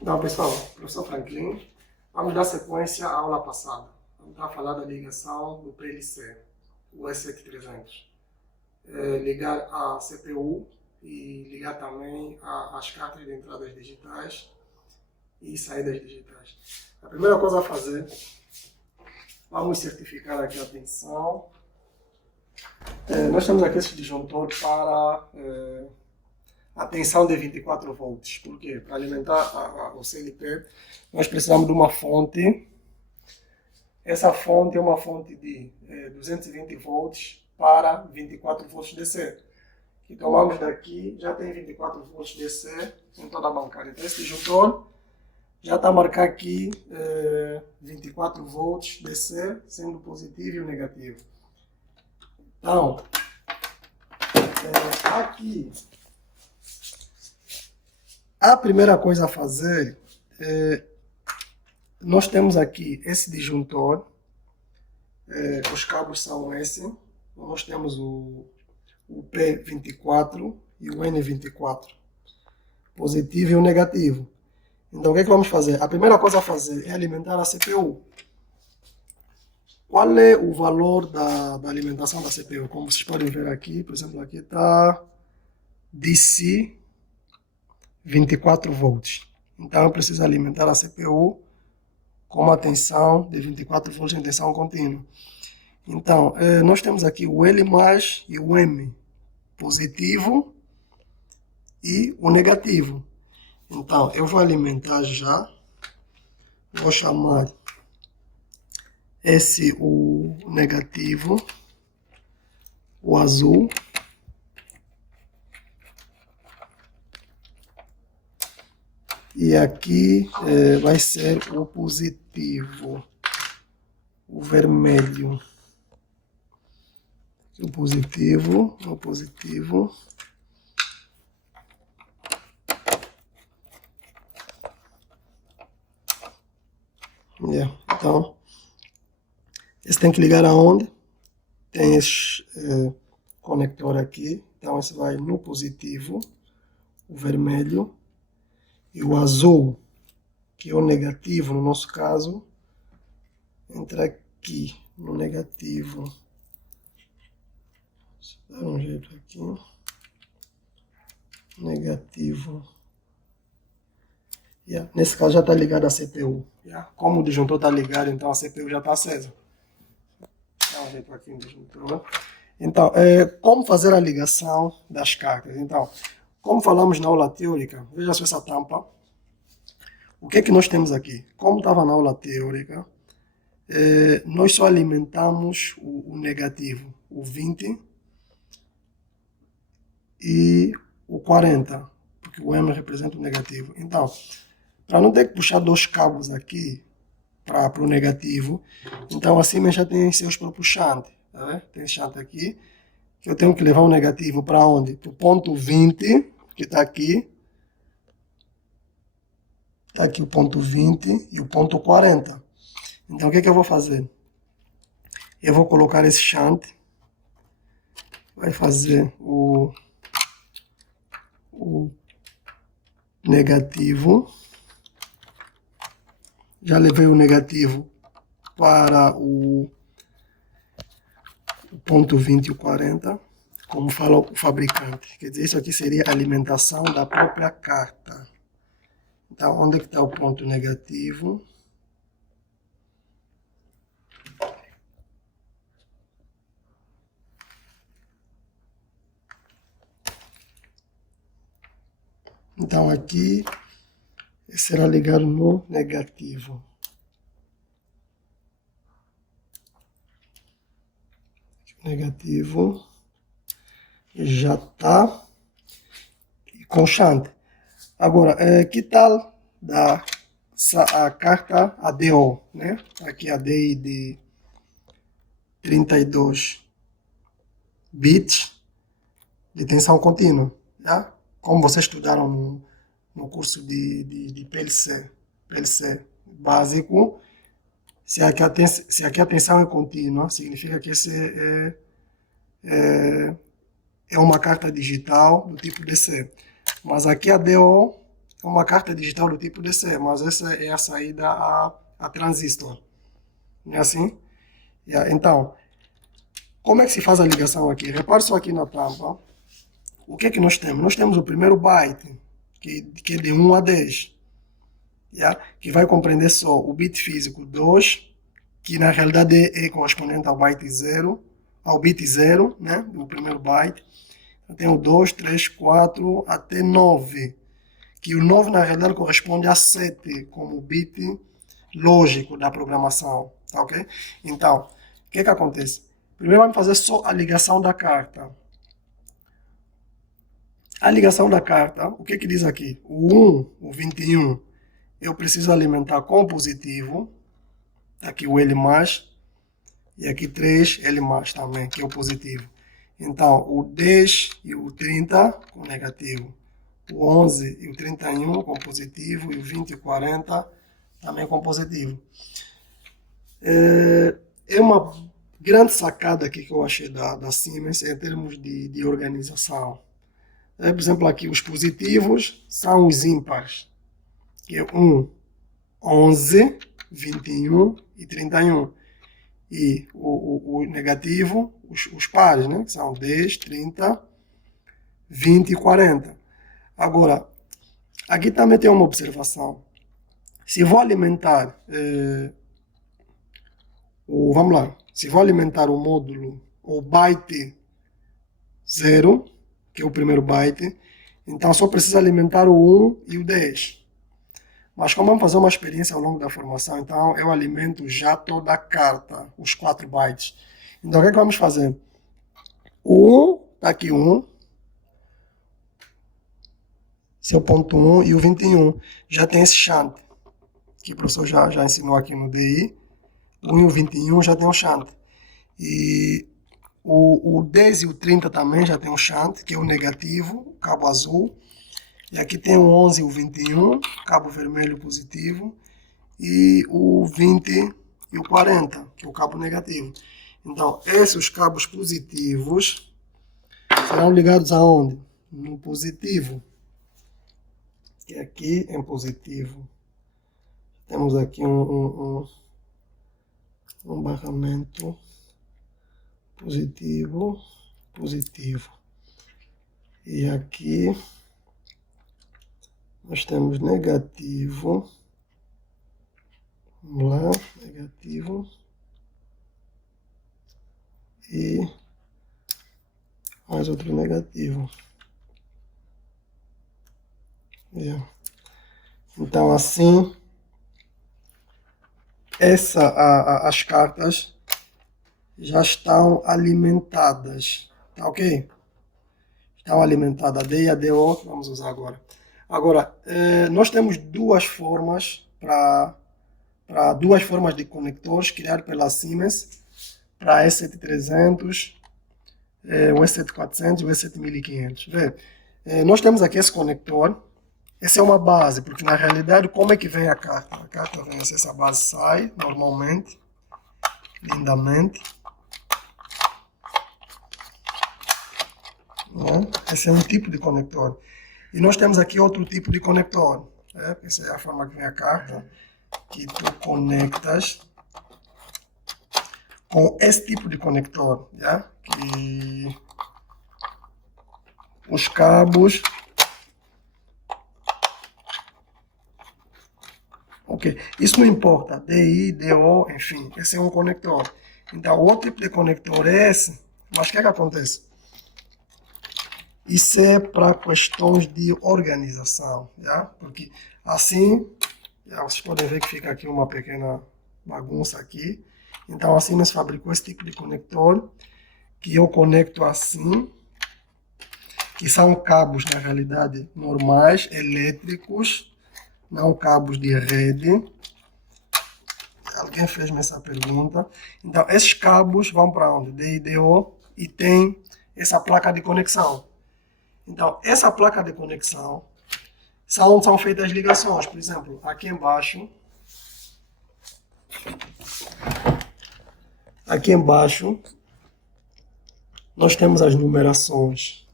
Então, pessoal, professor Franklin, vamos dar sequência à aula passada. Vamos estar a falar da ligação do PLC, o E7300. Ligar a CPU e ligar também as cartas de entradas digitais e saídas digitais. A primeira coisa a fazer, vamos certificar aqui a tensão. Nós temos aqui esse disjuntor para a tensão de 24 volts. Por quê? Para alimentar o CLP, nós precisamos de uma fonte. Essa fonte é uma fonte de 220 volts para 24 volts DC. Que tomamos daqui, já tem 24 volts DC em toda a bancada. Então esse disjuntor já está a marcar aqui 24 volts DC, sendo o positivo e o negativo. Então, aqui, a primeira coisa a fazer nós temos aqui esse disjuntor, os cabos são esse, nós temos o P24 e o N24, positivo e o negativo. Então o que é que vamos fazer? A primeira coisa a fazer é alimentar a CPU. Qual é o valor da alimentação da CPU? Como vocês podem ver aqui, por exemplo, aqui está DC 24 volts. Então eu preciso alimentar a CPU com uma tensão de 24 volts em tensão contínua. Então, nós temos aqui o L+, e o M, positivo e o negativo. Então, eu vou alimentar já, vou chamar esse o negativo, o azul, e aqui vai ser o positivo, o vermelho. O positivo. Então, esse tem que ligar aonde? Tem esse conector aqui. Então, esse vai no positivo, o vermelho. E o azul, que é o negativo no nosso caso, entra aqui no negativo. Dá um jeito aqui. Negativo. Nesse caso já está ligado a CPU. Como o disjuntor está ligado, então a CPU já está acesa. Dá um jeito aqui no disjuntor. Então, como fazer a ligação das cartas? Então, como falamos na aula teórica, veja só essa tampa. O que é que nós temos aqui? Como estava na aula teórica, nós só alimentamos o negativo, o 20 e o 40, porque o M representa o negativo. Então, para não ter que puxar dois cabos aqui para o negativo, então acima já tem seus próprios shunt. Tá? Tem shunt aqui, que eu tenho que levar o negativo para onde? Para o ponto 20, que está aqui. Está aqui o ponto 20 e o ponto 40. Então o que é que eu vou fazer? Eu vou colocar esse shunt, vai fazer o negativo. Já levei o negativo para o ponto 20 e o 40, como fala o fabricante. Quer dizer, isso aqui seria a alimentação da própria carta. Então, onde é que está o ponto negativo? Então, aqui será ligado no negativo. O negativo já está com shunt. Agora, que tal a carta ADO, né? Aqui a DI de 32 bits de tensão contínua, tá? Como vocês estudaram no curso de PLC básico, se aqui a tensão é contínua, significa que esse é uma carta digital do tipo DC. Mas aqui a DO é uma carta digital do tipo DC, mas essa é a saída a transistor. Não é assim? Então, como é que se faz a ligação aqui? Repare só aqui na tampa. O que é que nós temos? Nós temos o primeiro byte, que é de 1 a 10. Que vai compreender só o bit físico 2, que na realidade é correspondente ao byte 0, ao bit 0, né? O primeiro byte. Tem o 2, 3, 4 até 9. Que o 9 na realidade corresponde a 7 como bit lógico da programação. Tá ok? Então, o que acontece? Primeiro vamos fazer só a ligação da carta. A ligação da carta, o que diz aqui? O 1, o 21, eu preciso alimentar com positivo. Aqui o L+, e aqui 3 L+, também, que é o positivo. Então, o 10 e o 30 com negativo. O 11 e o 31 com positivo. E o 20 e o 40 também com positivo. É uma grande sacada aqui que eu achei da Siemens em termos de organização. Por exemplo, aqui os positivos são os ímpares, que é 1, 11, 21 e 31. E o negativo, os pares, né? Que são 10, 30, 20 e 40. Agora, aqui também tem uma observação. Se vou alimentar, vamos lá, se vou alimentar o módulo, o byte 0, que é o primeiro byte, então só preciso alimentar o 1 e o 10. Mas como vamos fazer uma experiência ao longo da formação, então eu alimento já toda a carta, os 4 bytes. Então o que vamos fazer? O 1, está aqui 1, seu ponto 1, e o 21 já tem esse shunt, que o professor já ensinou aqui no DI. O 1 e o 21 já tem um shunt. E o 10 e o 30 também já tem um shunt, que é o negativo, o cabo azul. E aqui tem o 11 e o 21, cabo vermelho positivo. E o 20 e o 40, que é o cabo negativo. Então, esses cabos positivos serão ligados aonde? No positivo. Que aqui em positivo. Temos aqui um barramento positivo, positivo. E aqui nós temos negativo. Vamos lá, negativo. E mais outro negativo. Então assim, as cartas já estão alimentadas, tá ok? Estão alimentadas, a D e a DO, vamos usar agora. Agora, nós temos duas formas duas formas de conectores criados pela Siemens para E7300, o E7400 e o E7500. Nós temos aqui esse conector. Essa é uma base, porque na realidade como é que vem a carta? A carta vem assim, essa base sai normalmente, lindamente. Esse é um tipo de conector. E nós temos aqui outro tipo de conector. Essa é a forma que vem a carta, que tu conectas com esse tipo de conector. Que os cabos... Ok, isso não importa, DI, DO, enfim, esse é um conector. Então, o outro tipo de conector é esse, mas o que acontece? Isso é para questões de organização, porque assim, vocês podem ver que fica aqui uma pequena bagunça aqui. Então, assim, nós fabricamos esse tipo de conector, que eu conecto assim, que são cabos, na realidade, normais, elétricos, não cabos de rede. Alguém fez-me essa pergunta. Então, esses cabos vão para onde? DI/DO, e tem essa placa de conexão. Então, essa placa de conexão são feitas as ligações. Por exemplo, aqui embaixo, nós temos as numerações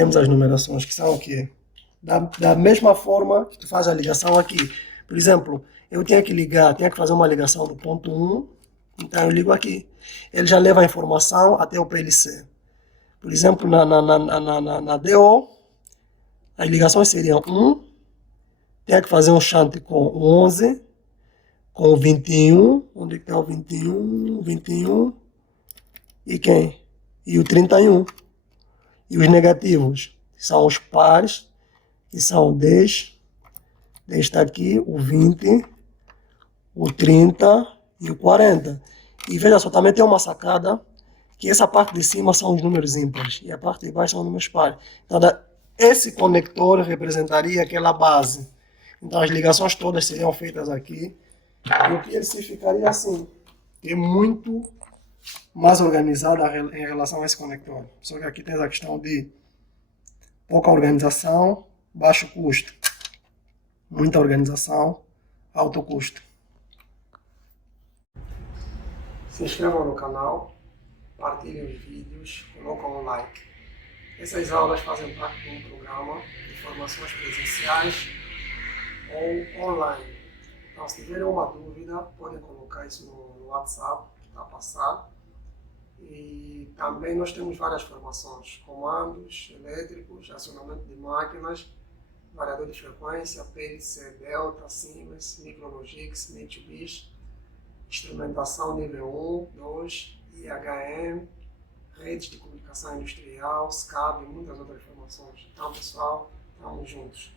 temos as numerações, que são o quê? Da mesma forma que tu faz a ligação aqui. Por exemplo, eu tinha que fazer uma ligação do ponto 1, então eu ligo aqui. Ele já leva a informação até o PLC. Por exemplo, na DO, as ligações seriam 1, tinha que fazer um shunt com o 11, com o 21, onde está o 21, e quem? E o 31. E os negativos são os pares, que são o 10 está aqui, o 20, o 30 e o 40. E veja só, também tem uma sacada, que essa parte de cima são os números ímpares e a parte de baixo são os números pares. Então, esse conector representaria aquela base. Então, as ligações todas seriam feitas aqui. E o PLC ficaria assim, que é muito mais organizada em relação a esse conector. Só que aqui tem a questão de pouca organização, baixo custo. Muita organização, alto custo. Se inscrevam no canal, partilhem os vídeos, colocam um like. Essas aulas fazem parte de um programa de formações presenciais ou online. Então, se tiverem uma dúvida, podem colocar isso no WhatsApp, que está a passar. E também nós temos várias formações, comandos elétricos, acionamento de máquinas, variador de frequência, PLC, Delta, Siemens, Micrologix, Mitsubishi, instrumentação nível 1, 2, IHM, redes de comunicação industrial, SCAD e muitas outras formações. Então, pessoal, estamos juntos.